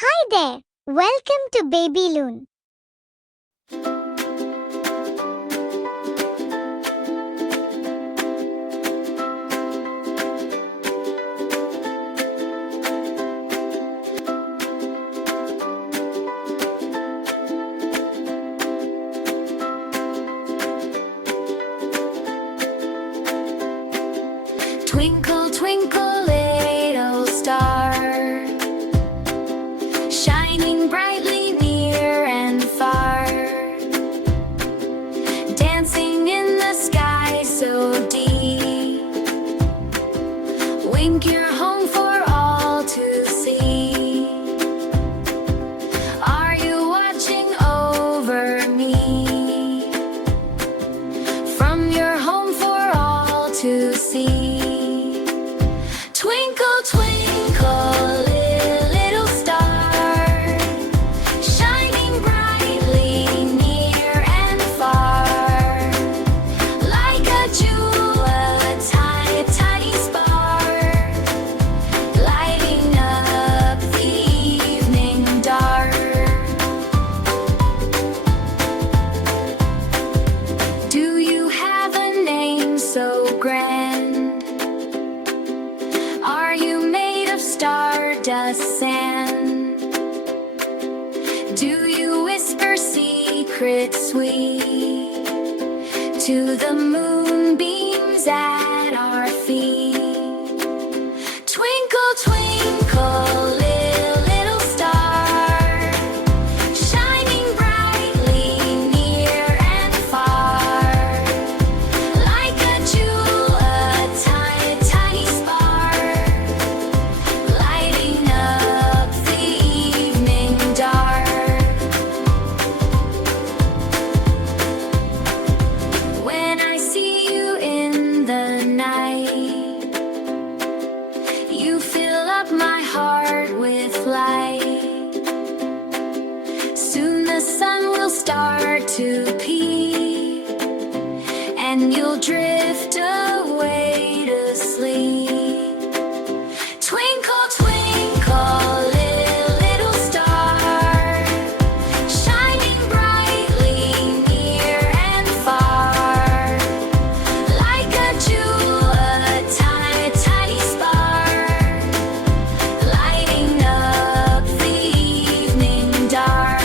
Hi there! Welcome to Baby Loon. Twinkle, twinkle, little star, shining brightly near and far, dancing in the sky so deep. Wink your home for all to see. Are you watching over me? From your home for all to see. Twinkle, twinkle, little star, shining brightly near and far, like a jewel, a tiny, tiny spark, lighting up the evening dark. Do you have a name so grand? Are you made of stardust sand? Do you whisper secrets sweet to the moonbeams at our feet? Twinkle, twinkle, little star, shining brightly near and far, like a jewel, a tiny, tiny spark, lighting up the evening dark. When I see you in the night, you fill up my heart with light. Soon the sun will start to peak, and you'll drift away to sleep. Twinkle, twinkle, little star, shining brightly near and far, like a jewel, a tiny, tiny spark, lighting up the evening dark.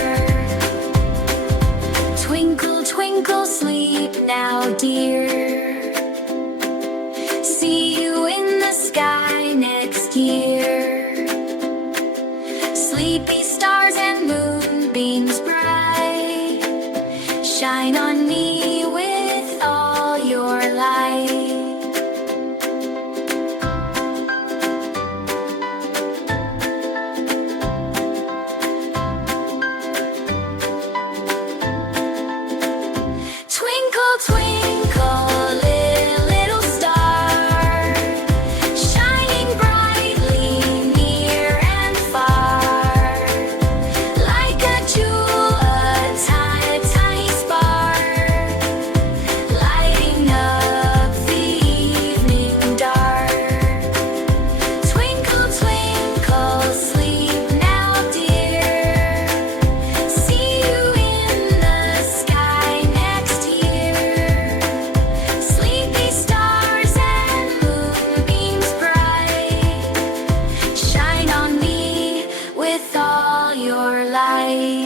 Twinkle, twinkle, sleep now, dear. See you in the sky next year. Sleepy stars and moonbeams bright, shine on me with all your light. Twinkle, twinkle, little star, shining brightly near and far, like a jewel, a tiny, tiny spark, lighting up the evening dark. Twinkle, twinkle, sleep now, dear. See you in the sky next year. Sleepy stars and moonbeams bright, shine on me with all your light.